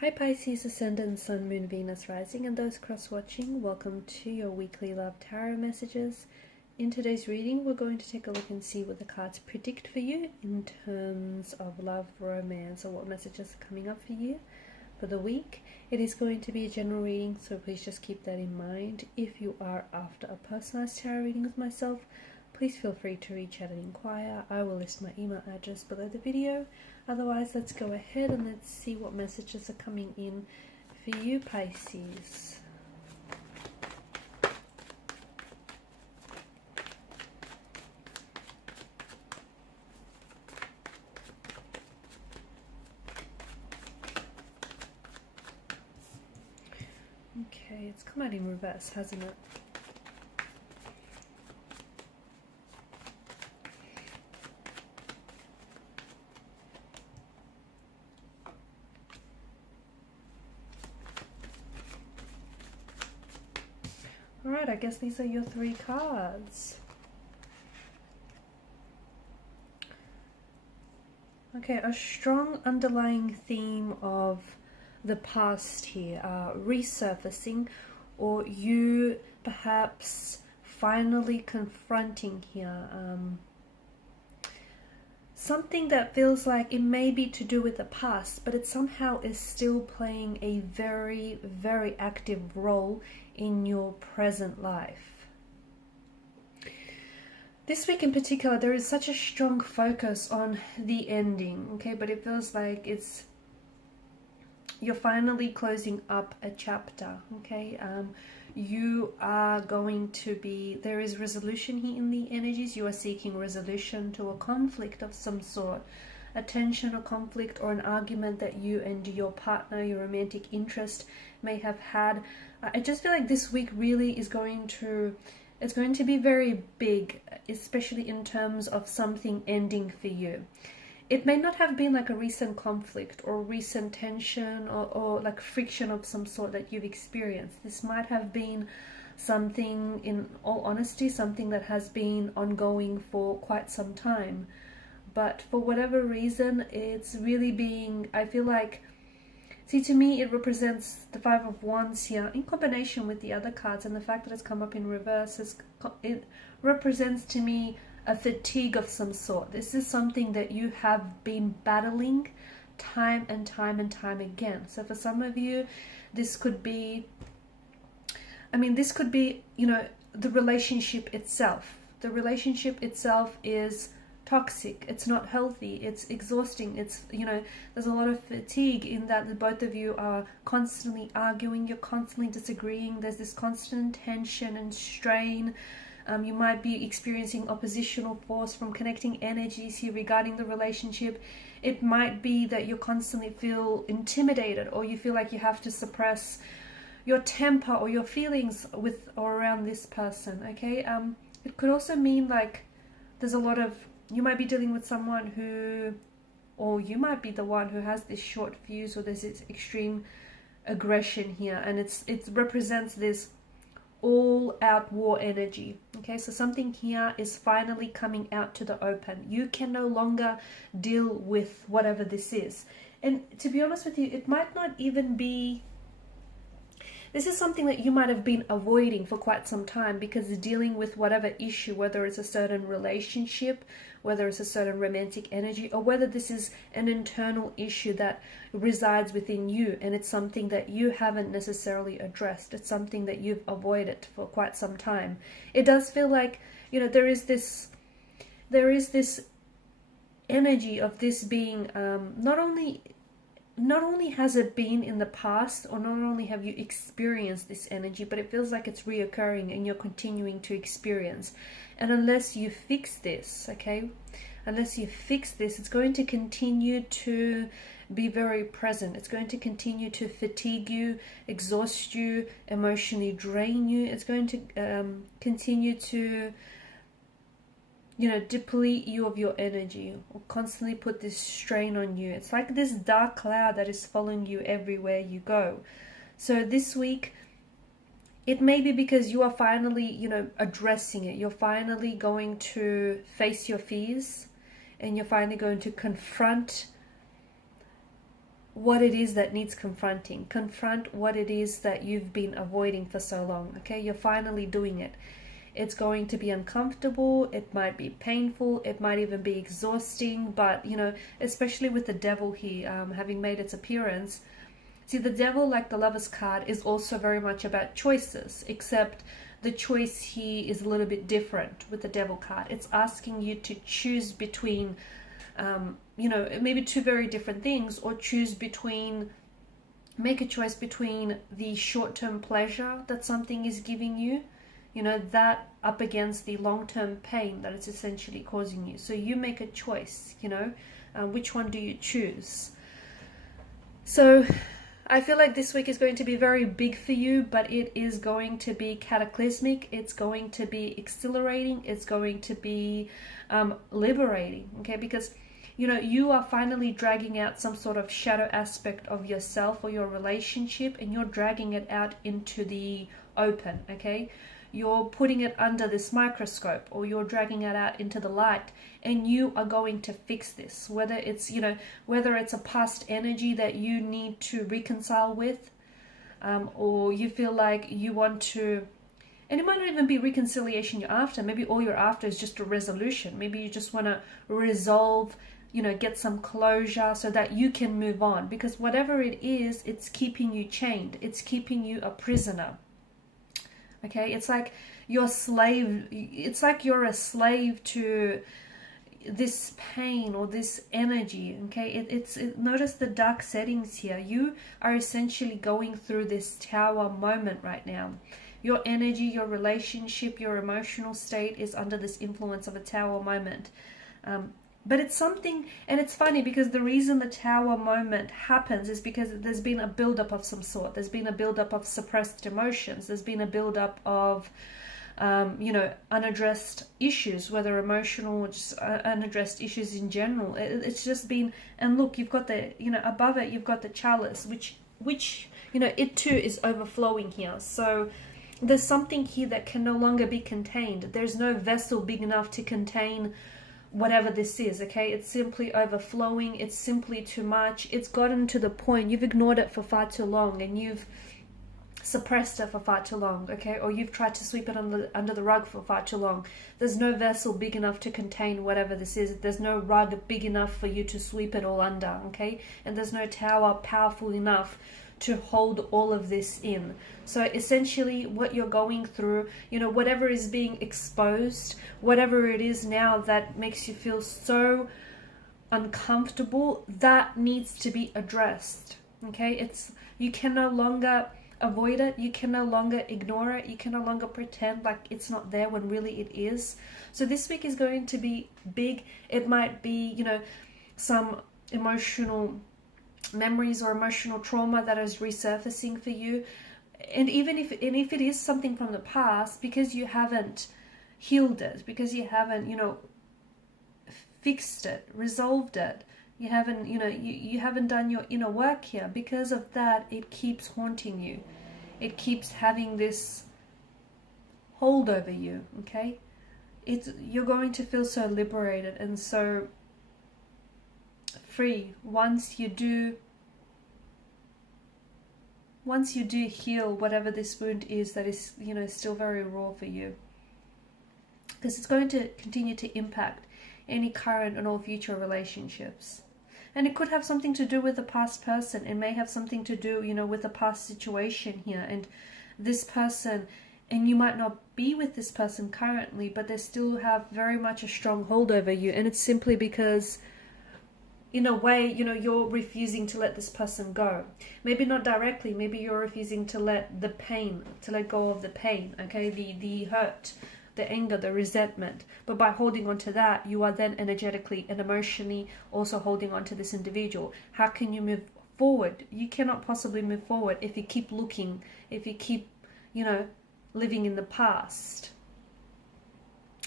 Hi Pisces, Ascendant, Sun, Moon, Venus, Rising, and those cross-watching, welcome to your weekly love tarot messages. In today's reading, we're going to take a look and see what the cards predict for you in terms of love, romance, or what messages are coming up for you for the week. It is going to be a general reading, so please just keep that in mind. If you are after a personalized tarot reading with myself, please feel free to reach out and inquire. I will list my email address below the video. Otherwise, let's go ahead and let's see what messages are coming in for you, Pisces. Okay, it's come out in reverse, hasn't it? Alright, I guess these are your three cards. Okay, a strong underlying theme of the past here, resurfacing, or you perhaps finally confronting here. Something that feels like it may be to do with the past, but it somehow is still playing a very, very active role in your present life. This week in particular, there is such a strong focus on the ending, okay? But it feels like you're finally closing up a chapter, okay? You are going to be, there is resolution here in the energies. You are seeking resolution to a conflict of some sort, a tension or conflict or an argument that you and your partner, your romantic interest may have had. I just feel like this week really is going to, it's going to be very big, especially in terms of something ending for you. It may not have been like a recent conflict or recent tension or like friction of some sort that you've experienced. This might have been something, in all honesty, something that has been ongoing for quite some time. But for whatever reason, it's really being, I feel like, see, to me, it represents the Five of Wands here in combination with the other cards, and the fact that it's come up in reverse, it represents to me a fatigue of some sort. This is something that you have been battling time and time and time again. So for some of you, this could be, this could be, the relationship itself. The relationship itself is toxic, it's not healthy, it's exhausting, it's, there's a lot of fatigue in that the both of you are constantly arguing, you're constantly disagreeing, there's this constant tension and strain. You might be experiencing oppositional force from connecting energies here regarding the relationship. It might be that you constantly feel intimidated, or you feel like you have to suppress your temper or your feelings with or around this person, okay? It could also mean like there's a lot of, you might be dealing with someone who, or you might be the one who has this short fuse, or there's this extreme aggression here, and it represents this all-out war energy. Okay, so something here is finally coming out to the open. You can no longer deal with whatever this is. And to be honest with you, it might not even be, this is something that you might have been avoiding for quite some time, because dealing with whatever issue, whether it's a certain relationship, whether it's a certain romantic energy, or whether this is an internal issue that resides within you, and it's something that you haven't necessarily addressed. It's something that you've avoided for quite some time. It does feel like, there is this energy of this being, not only has it been in the past, or not only have you experienced this energy, but it feels like it's reoccurring and you're continuing to experience. And unless you fix this, okay, it's going to continue to be very present. It's going to continue to fatigue you, exhaust you, emotionally drain you. It's going to continue to deplete you of your energy, or constantly put this strain on you. It's like this dark cloud that is following you everywhere you go. So this week, it may be because you are finally, addressing it. You're finally going to face your fears, and you're finally going to confront what it is that needs confronting. Confront what it is that you've been avoiding for so long. Okay, you're finally doing it. It's going to be uncomfortable, it might be painful, it might even be exhausting, but you know, especially with the devil here having made its appearance. See, the devil, like the Lover's card, is also very much about choices, except the choice here is a little bit different with the devil card. It's asking you to choose between you know, maybe two very different things, or choose between, make a choice between the short-term pleasure that something is giving you, you know, that up against the long-term pain that it's essentially causing you. So you make a choice, you know, which one do you choose? So I feel like this week is going to be very big for you, but it is going to be cataclysmic. It's going to be exhilarating. It's going to be liberating, okay? Because, you know, you are finally dragging out some sort of shadow aspect of yourself or your relationship, and you're dragging it out into the open, okay? You're putting it under this microscope, or you're dragging it out into the light, and you are going to fix this. Whether it's, you know, whether it's a past energy that you need to reconcile with, or you feel like you want to, and it might not even be reconciliation you're after. Maybe all you're after is just a resolution. Maybe you just want to resolve, you know, get some closure so that you can move on. Because whatever it is, it's keeping you chained. It's keeping you a prisoner. Okay, it's like you're slave. It's like you're a slave to this pain or this energy. Okay, notice the dark settings here. You are essentially going through this tower moment right now. Your energy, your relationship, your emotional state is under this influence of a tower moment. But it's something, and it's funny because the reason the tower moment happens is because there's been a buildup of some sort. There's been a buildup of suppressed emotions. There's been a buildup of, you know, unaddressed issues, whether emotional or just unaddressed issues in general. It's just been, and look, you've got the, you know, above it, you've got the chalice, which, you know, it too is overflowing here. So there's something here that can no longer be contained. There's no vessel big enough to contain whatever this is, okay? It's simply overflowing. It's simply too much. It's gotten to the point, you've ignored it for far too long, and you've suppressed it for far too long, okay? Or you've tried to sweep it under the rug for far too long. There's no vessel big enough to contain whatever this is. There's no rug big enough for you to sweep it all under, okay? And there's no tower powerful enough to hold all of this in. So essentially what you're going through, you know, whatever is being exposed, whatever it is now that makes you feel so uncomfortable, that needs to be addressed, okay? You can no longer avoid it. You can no longer ignore it. You can no longer pretend like it's not there when really it is. So this week is going to be big. It might be, you know, some emotional memories or emotional trauma that is resurfacing for you. And even if it is something from the past, because you haven't healed it, because you haven't, you know, fixed it, resolved it, you haven't, you know, you haven't done your inner work here, because of that, it keeps haunting you. It keeps having this hold over you, okay? You're going to feel so liberated and so free once you do heal whatever this wound is that is, you know, still very raw for you, because it's going to continue to impact any current and all future relationships. And it could have something to do with the past person. It may have something to do, you know, with a past situation here, and this person, and you might not be with this person currently, but they still have very much a strong hold over you. And it's simply because, in a way, you know, you're refusing to let this person go. Maybe not directly, maybe you're refusing to let the pain, to let go of the pain, okay, the hurt, the anger, the resentment. But by holding on to that, you are then energetically and emotionally also holding on to this individual. How can you move forward? You cannot possibly move forward if you keep looking, if you keep, you know, living in the past.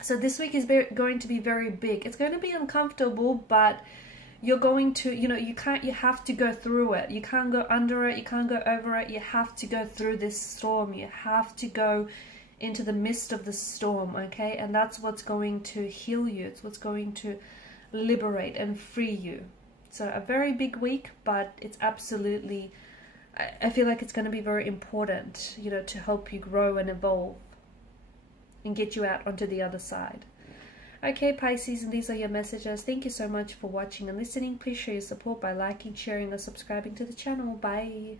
So this week is going to be very big. It's going to be uncomfortable, but you're going to, you know, you have to go through it. You can't go under it. You can't go over it. You have to go through this storm. You have to go into the midst of the storm, okay? And that's what's going to heal you. It's what's going to liberate and free you. So a very big week, but it's absolutely, I feel like it's going to be very important, you know, to help you grow and evolve and get you out onto the other side. Okay, Pisces, and these are your messages. Thank you so much for watching and listening. Please show your support by liking, sharing, or subscribing to the channel. Bye.